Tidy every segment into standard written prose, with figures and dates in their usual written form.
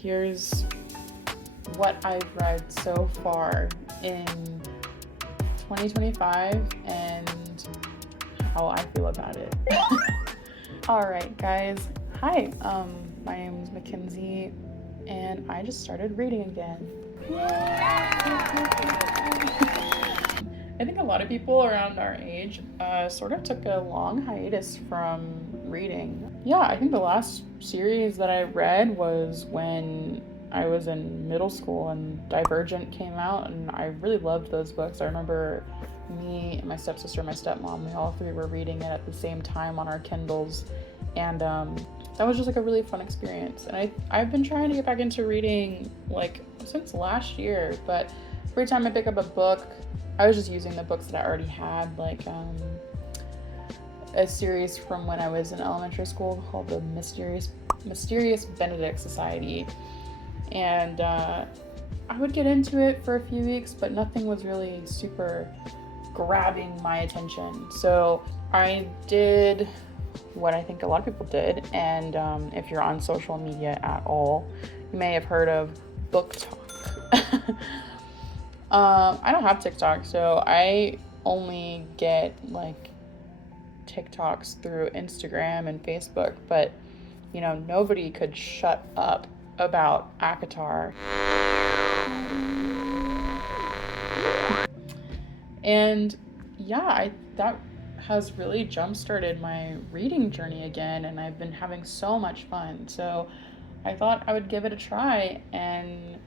here's what I've read so far in 2025 and how I feel about it. Alright guys, hi, my name is Mackenzie and I just started reading again. I think a lot of people around our age sort of took a long hiatus from reading. Yeah, I think the last series that I read was when I was in middle school and Divergent came out, and I really loved those books. I remember me and my stepsister and my stepmom, we all three were reading it at the same time on our Kindles, and that was just like a really fun experience. And I've been trying to get back into reading like since last year, but every time I pick up a book, I was just using the books that I already had, like a series from when I was in elementary school called the Mysterious Benedict Society. And I would get into it for a few weeks, but nothing was really super grabbing my attention. So I did what I think a lot of people did, and if you're on social media at all, you may have heard of BookTok. I don't have TikTok, so I only get like TikToks through Instagram and Facebook, but you know, nobody could shut up about ACOTAR. And yeah, that has really jump-started my reading journey again, and I've been having so much fun. So I thought I would give it a try and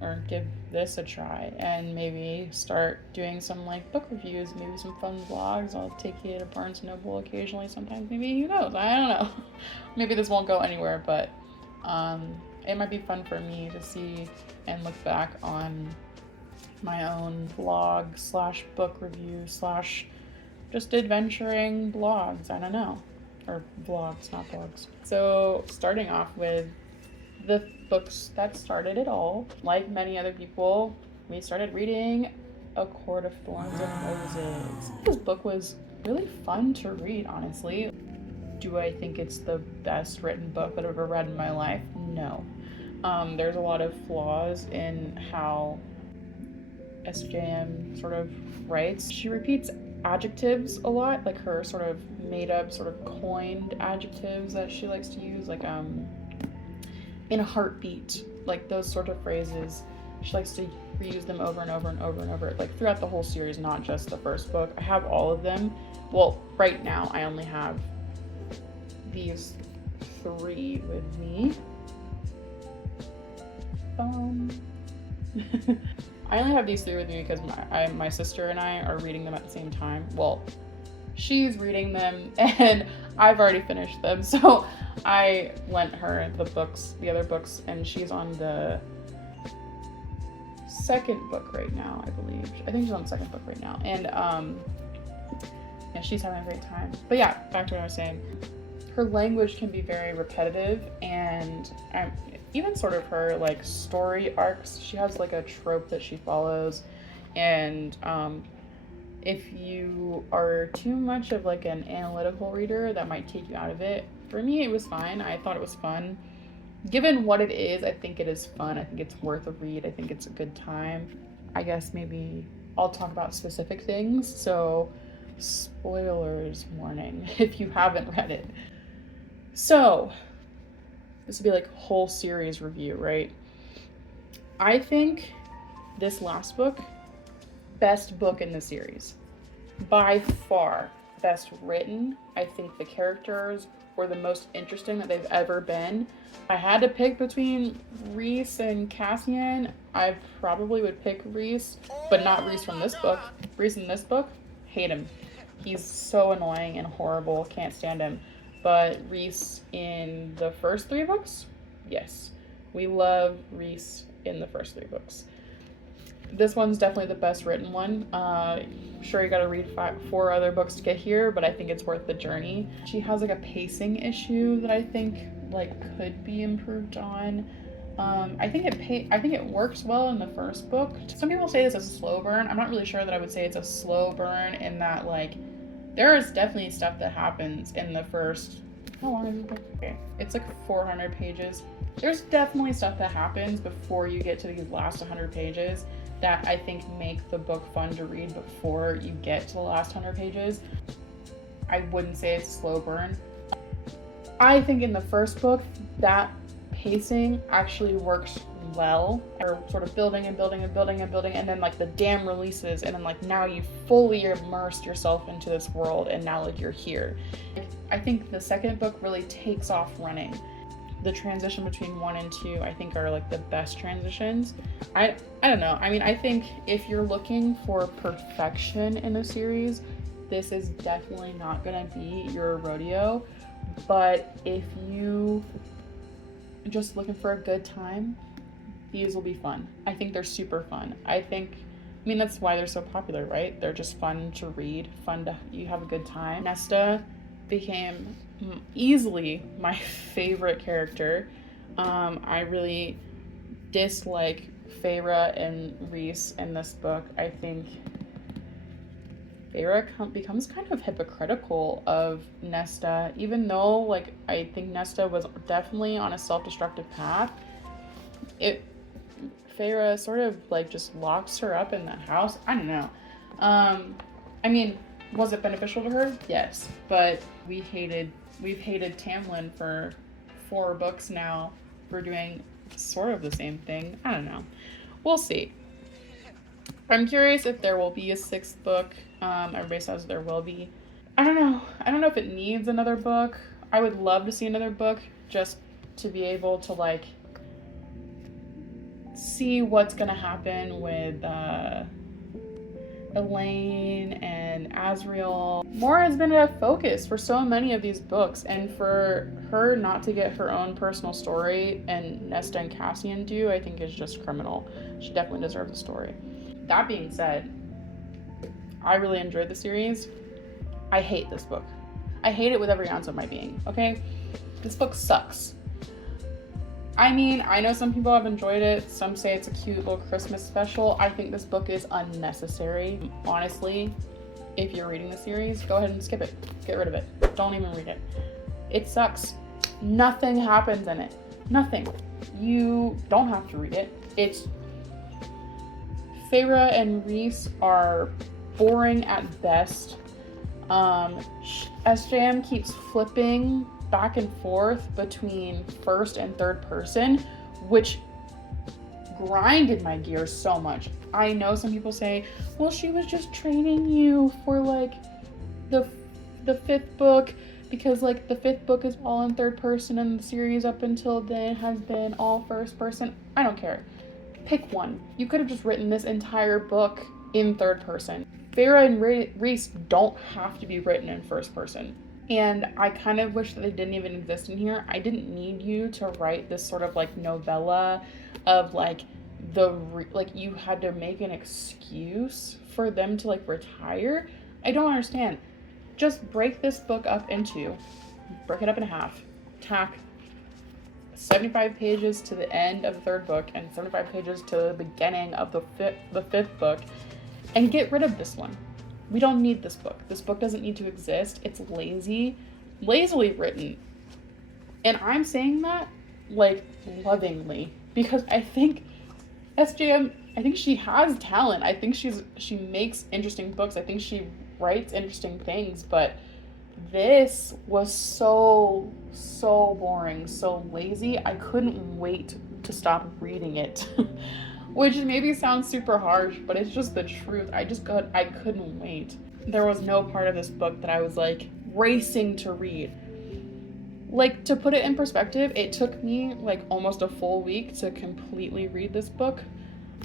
or give this a try and maybe start doing some like book reviews, maybe some fun vlogs. I'll take you to Barnes & Noble occasionally sometimes, maybe, who knows, I don't know. Maybe this won't go anywhere, but it might be fun for me to see and look back on my own vlog / book review / just adventuring blogs, I don't know, or vlogs, not blogs. So starting off with the books that started it all. Like many other people, we started reading A Court of Thorns and Roses. This book was really fun to read, honestly. Do I think it's the best written book that I've ever read in my life? No. There's a lot of flaws in how SJM sort of writes. She repeats adjectives a lot, like her sort of made up, sort of coined adjectives that she likes to use, like in a heartbeat, like those sort of phrases. She likes to reuse them over and over and over and over, like throughout the whole series, not just the first book. I have all of them. Well, right now I only have these 3 with me. I only have these 3 with me because my sister and I are reading them at the same time. Well, she's reading them and I've already finished them, so I lent her the other books, and she's on the second book right now, I believe. I think she's on the second book right now, and yeah, she's having a great time. But yeah, back to what I was saying. Her language can be very repetitive, and even sort of her like story arcs. She has like a trope that she follows, and if you are too much of like an analytical reader, that might take you out of it. For me, it was fine. I thought it was fun. Given what it is, I think it is fun. I think it's worth a read. I think it's a good time. I guess maybe I'll talk about specific things. So, spoilers warning if you haven't read it. So, this would be like whole series review, right? I think this last book, best book in the series. By far, best written. I think the characters were the most interesting that they've ever been. If I had to pick between Rhys and Cassian, I probably would pick Rhys, but not Rhys from this book. Rhys in this book, hate him. He's so annoying and horrible, can't stand him. But Rhys in the first 3 books, yes. We love Rhys in the first 3 books. This one's definitely the best written one. Sure, you gotta read 4 other books to get here, but I think it's worth the journey. She has like a pacing issue that I think like could be improved on. I think it works well in the first book. Some people say this is a slow burn. I'm not really sure that I would say it's a slow burn in that like there is definitely stuff that happens in the first. How long is this book? Okay, it's like 400 pages. There's definitely stuff that happens before you get to these last 100 pages that I think make the book fun to read before you get to the last 100 pages. I wouldn't say it's a slow burn. I think in the first book, that pacing actually works well. Or sort of building and building and building and building, and then like the dam releases, and then like now you fully immersed yourself into this world, and now like you're here. I think the second book really takes off running. The transition between 1 and 2, I think, are like the best transitions. I don't know. I mean, I think if you're looking for perfection in a series, this is definitely not gonna be your rodeo. But if you just looking for a good time, these will be fun. I think they're super fun. I mean, that's why they're so popular, right? They're just fun to read, you have a good time. Nesta became easily my favorite character. I really dislike Feyre and Rhys in this book. I think Feyre becomes kind of hypocritical of Nesta, even though like I think Nesta was definitely on a self-destructive path. Feyre sort of like just locks her up in that house. I don't know. I mean, was it beneficial to her? Yes, but we've hated Tamlin for 4 books now. We're doing sort of the same thing. I don't know. We'll see. I'm curious if there will be a 6th book. Everybody says there will be. I don't know. I don't know if it needs another book. I would love to see another book just to be able to like see what's gonna happen with Elaine and Azriel. More has been a focus for so many of these books, and for her not to get her own personal story and Nesta and Cassian do, I think is just criminal. She definitely deserves a story. That being said, I really enjoyed the series. I hate this book. I hate it with every ounce of my being, okay? This book sucks. I mean, I know some people have enjoyed it. Some say it's a cute little Christmas special. I think this book is unnecessary. Honestly, if you're reading the series, go ahead and skip it. Get rid of it. Don't even read it. It sucks. Nothing happens in it. Nothing. You don't have to read it. It's Feyre and Rhys are boring at best. SJM keeps flipping back and forth between first and third person, which grinded my gears so much. I know some people say, well, she was just training you for like the 5th book, because like the 5th book is all in third person and the series up until then has been all first person. I don't care. Pick one. You could have just written this entire book in third person. Feyre and Rhys don't have to be written in first person. And I kind of wish that they didn't even exist in here. I didn't need you to write this sort of like novella of like you had to make an excuse for them to like retire. I don't understand. Just break it up in half. Tack 75 pages to the end of the 3rd book and 75 pages to the beginning of the 5th book, and get rid of this one. We don't need this book. This book doesn't need to exist. It's lazily written. And I'm saying that like lovingly, because I think SJM, I think she has talent. I think she makes interesting books. I think she writes interesting things, but this was so boring, so lazy. I couldn't wait to stop reading it. Which maybe sounds super harsh, but it's just the truth. I couldn't wait. There was no part of this book that I was like racing to read. Like, to put it in perspective, it took me like almost a full week to completely read this book.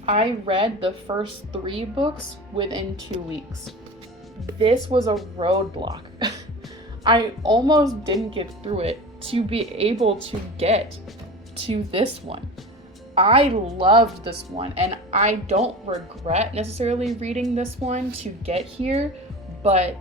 I read the first 3 books within 2 weeks. This was a roadblock. I almost didn't get through it to be able to get to this one. I loved this one, and I don't regret necessarily reading this one to get here, but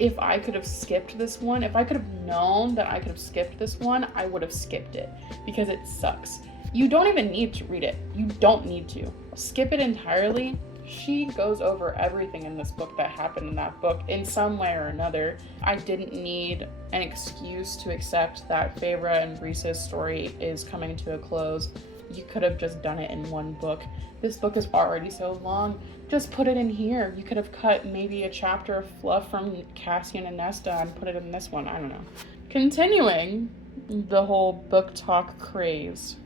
if I could have skipped this one, if I could have known that I could have skipped this one, I would have skipped it, because it sucks. You don't even need to read it. You don't need to. Skip it entirely. She goes over everything in this book that happened in that book in some way or another. I didn't need an excuse to accept that Feyre and Rhys's story is coming to a close. You could have just done it in one book. This book is already so long. Just put it in here. You could have cut maybe a chapter of fluff from Cassian and Nesta and put it in this one. I don't know. Continuing the whole BookTok craze.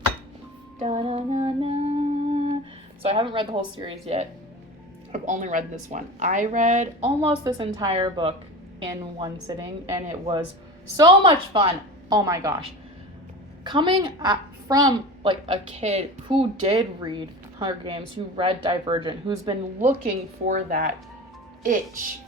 Da-na-na-na. So I haven't read the whole series yet. I've only read this one. I read almost this entire book in one sitting, and it was so much fun. Oh my gosh. Coming from like a kid who did read Hunger Games, who read Divergent, who's been looking for that itch,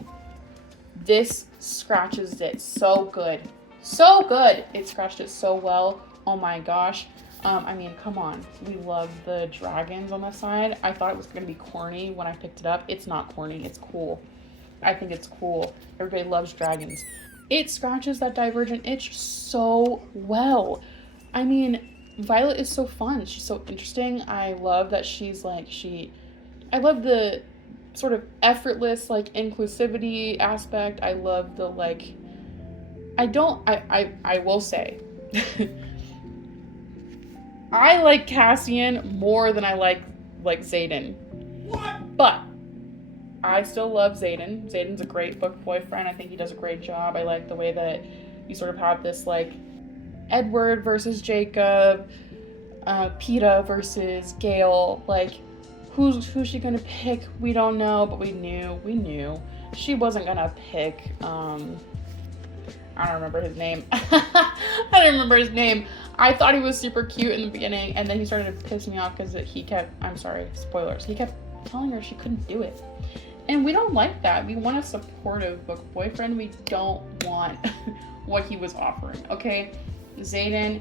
this scratches it so good. So good. It scratched it so well. Oh my gosh. I mean, come on. We love the dragons on the side. I thought it was going to be corny when I picked it up. It's not corny. It's cool. I think it's cool. Everybody loves dragons. It scratches that Divergent itch so well. I mean, Violet is so fun. She's so interesting. I love that she's like, I love the sort of effortless, like, inclusivity aspect. I love the, like, I will say, I like Cassian more than I like Xaden. What? But I still love Xaden. Xaden's a great book boyfriend. I think he does a great job. I like the way that you sort of have this, like, Edward versus Jacob, Peeta versus Gale. Like, who's she gonna pick? We don't know, but we knew. She wasn't gonna pick, I don't remember his name. I don't remember his name. I thought he was super cute in the beginning, and then he started to piss me off because he kept, I'm sorry, spoilers, he kept telling her she couldn't do it. And we don't like that. We want a supportive book boyfriend. We don't want what he was offering, okay? Xaden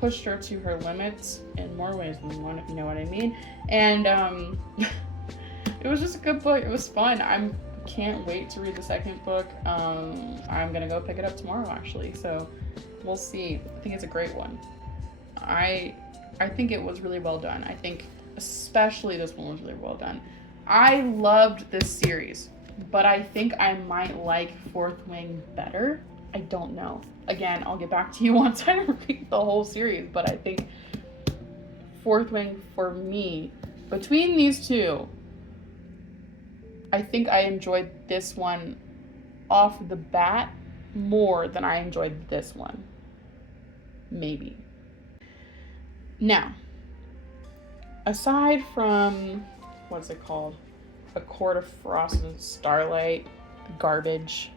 pushed her to her limits in more ways than one, if you know what I mean. And it was just a good book. It was fun. I can't wait to read the second book. I'm gonna go pick it up tomorrow, actually, so we'll see. I think it's a great one. I think it was really well done. I think especially this one was really well done. I loved this series, but I think I might like Fourth Wing better. I don't know. Again, I'll get back to you once I read the whole series, but I think Fourth Wing, for me, between these two, I think I enjoyed this one off the bat more than I enjoyed this one. Maybe. Now, aside from, what's it called? A Court of Frost and Starlight, garbage.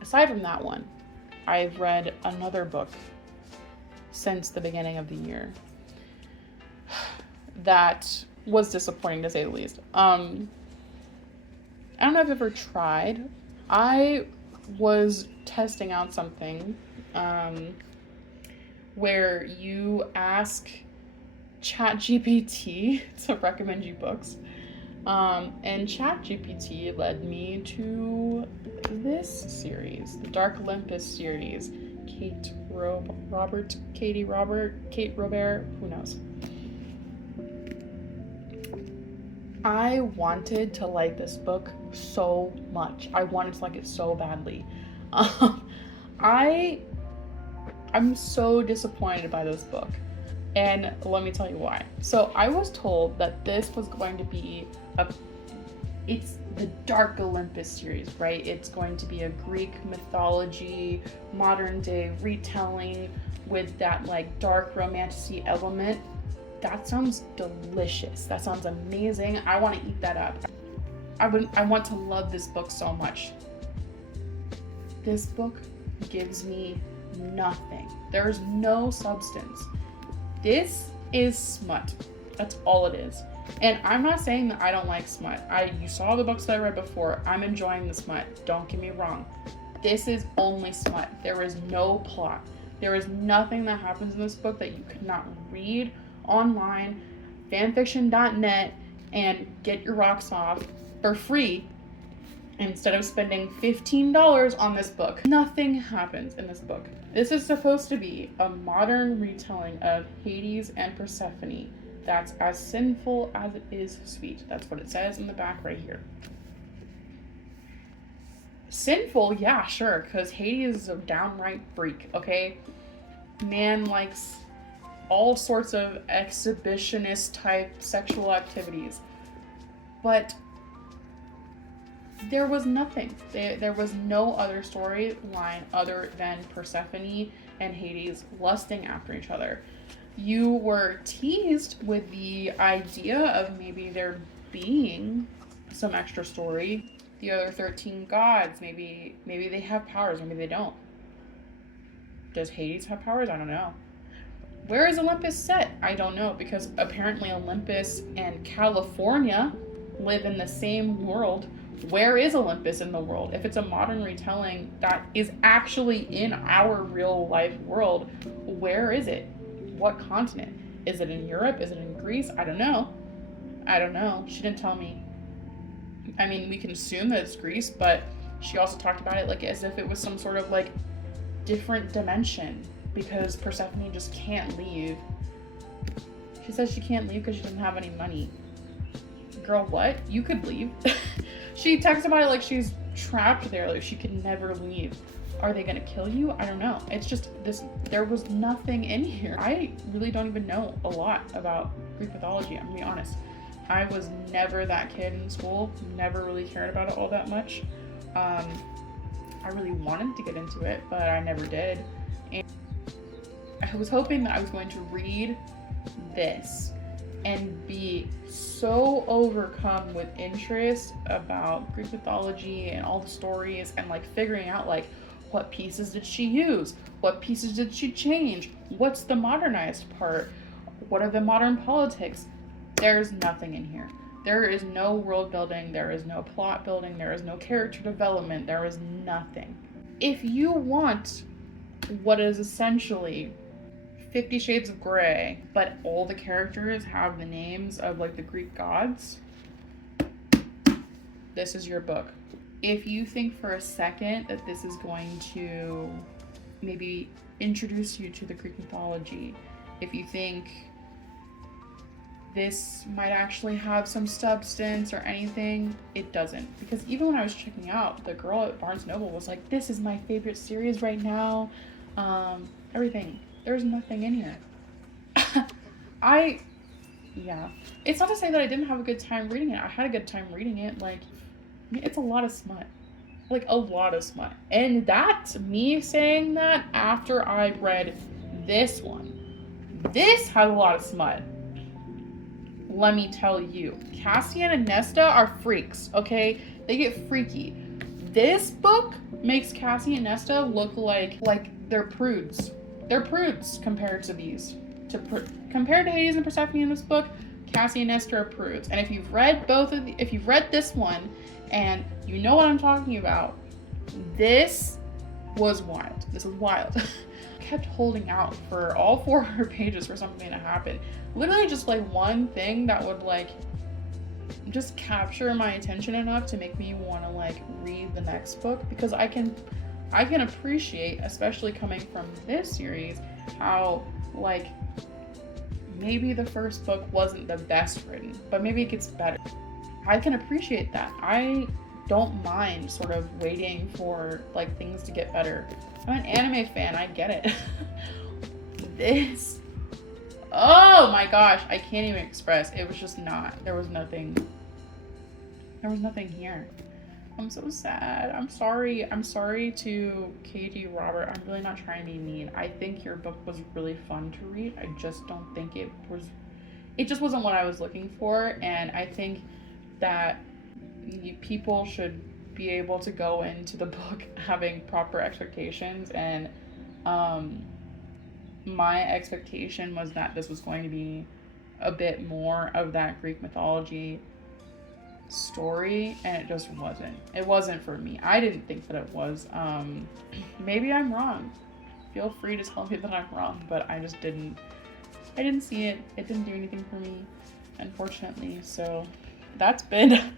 Aside from that one, I've read another book since the beginning of the year that was disappointing, to say the least. I don't know if I've ever tried. I was testing out something where you ask ChatGPT to recommend you books. And ChatGPT led me to this series, the Dark Olympus series. Kate Robert, Kate Robert, who knows? I wanted to like this book so much. I wanted to like it so badly. I'm so disappointed by this book. And let me tell you why. So I was told that this was going to be it's the Dark Olympus series, right? It's going to be a Greek mythology, modern day retelling with that like dark romantic element. That sounds delicious. That sounds amazing. I want to eat that up. I want to love this book so much. This book gives me nothing. There's no substance. This is smut. That's all it is. And I'm not saying that I don't like smut. You saw the books that I read before. I'm enjoying the smut. Don't get me wrong. This is only smut. There is no plot. There is nothing that happens in this book that you cannot read online, fanfiction.net, and get your rocks off for free instead of spending $15 on this book. Nothing happens in this book. This is supposed to be a modern retelling of Hades and Persephone. that's as sinful as it is sweet. That's what it says in the back right here. Sinful, yeah, sure, because Hades is a downright freak, okay? Man likes all sorts of exhibitionist type sexual activities. But there was nothing. There was no other storyline other than Persephone and Hades lusting after each other. You were teased with the idea of maybe there being some extra story. The other 13 gods, maybe they have powers, maybe they don't. Does Hades have powers? I don't know. Where is Olympus set? I don't know, because apparently Olympus and California live in the same world. Where is Olympus in the world? If it's a modern retelling that is actually in our real life world, where is it? What continent? Is it in Europe? Is it in Greece? I don't know. She didn't tell me. I mean, we can assume that it's Greece, but she also talked about it like as if it was some sort of like different dimension, because Persephone just can't leave. She says she can't leave because she doesn't have any money. Girl, what? You could leave. She texts about it like she's trapped there, like she could never leave. Are they gonna kill you? I don't know. It's just this, there was nothing in here. I really don't even know a lot about Greek mythology, I'm gonna be honest. I was never that kid in school, never really cared about it all that much. I really wanted to get into it, but I never did. And I was hoping that I was going to read this and be so overcome with interest about Greek mythology and all the stories, and like figuring out like what pieces did she use? What pieces did she change? What's the modernized part? What are the modern politics? There's nothing in here. There is no world building, there is no plot building, there is no character development, there is nothing. If you want what is essentially 50 Shades of Grey, but all the characters have the names of like the Greek gods, this is your book. If you think for a second that this is going to maybe introduce you to the Greek mythology, if you think this might actually have some substance or anything, it doesn't. Because even when I was checking out, the girl at Barnes Noble was like, this is my favorite series right now. Everything. There's nothing in here. Yeah. It's not to say that I didn't have a good time reading it. I had a good time reading it. Like, it's a lot of smut. Like, a lot of smut. And that's me saying that after I read this one. This had a lot of smut. Let me tell you. Cassian and Nesta are freaks, okay? They get freaky. This book makes Cassie and Nesta look like they're prudes. They're prudes compared to these. Compared to Hades and Persephone in this book, Cassie and Nesta are prudes. And if you've read if you've read this one and you know what I'm talking about, this was wild. This was wild. Kept holding out for all 400 pages for something to happen. Literally just like one thing that would like just capture my attention enough to make me want to like read the next book, because I can appreciate, especially coming from this series, how like maybe the first book wasn't the best written, but maybe it gets better. I can appreciate that. I don't mind sort of waiting for like things to get better. I'm an anime fan, I get it. This, oh my gosh, I can't even express. It was just not, there was nothing here. I'm so sad. I'm sorry to Katee, Robert. I'm really not trying to be mean. I think your book was really fun to read. I just don't think it just wasn't what I was looking for. And I think that people should be able to go into the book having proper expectations. And my expectation was that this was going to be a bit more of that Greek mythology story, and it just wasn't. It wasn't for me. I didn't think that it was. Maybe I'm wrong. Feel free to tell me that I'm wrong, but I didn't see it. It didn't do anything for me, unfortunately. So that's been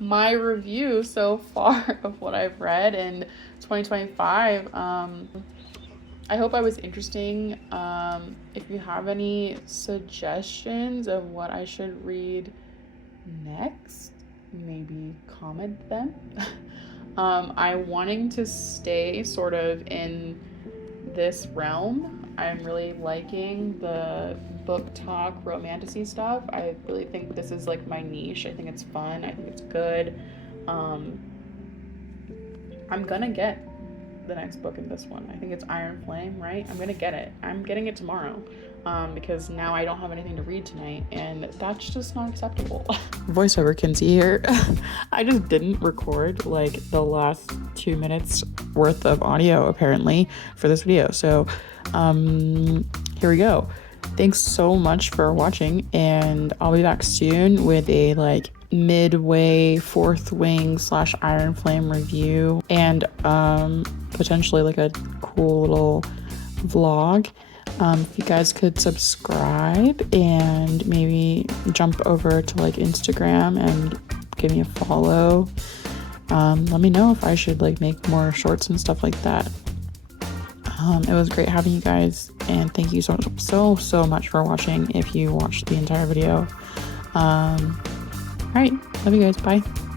my review so far of what I've read in 2025. I hope I was interesting. If you have any suggestions of what I should read next, maybe comment them. I'm wanting to stay sort of in this realm. I'm really liking the BookTok romantasy stuff. I really think this is like my niche. I think it's fun. I think it's good. I'm gonna get the next book in this one. I think it's Iron Flame, right? I'm gonna get it. I'm getting it tomorrow. Because now I don't have anything to read tonight, and that's just not acceptable. Voiceover Kinsey here. I just didn't record like the last 2 minutes worth of audio apparently for this video. So here we go. Thanks so much for watching, and I'll be back soon with a like midway Fourth Wing / Iron Flame review, and potentially like a cool little vlog. If you guys could subscribe and maybe jump over to like Instagram and give me a follow. Let me know if I should like make more shorts and stuff like that. It was great having you guys, and thank you so much for watching if you watched the entire video. All right, love you guys, bye.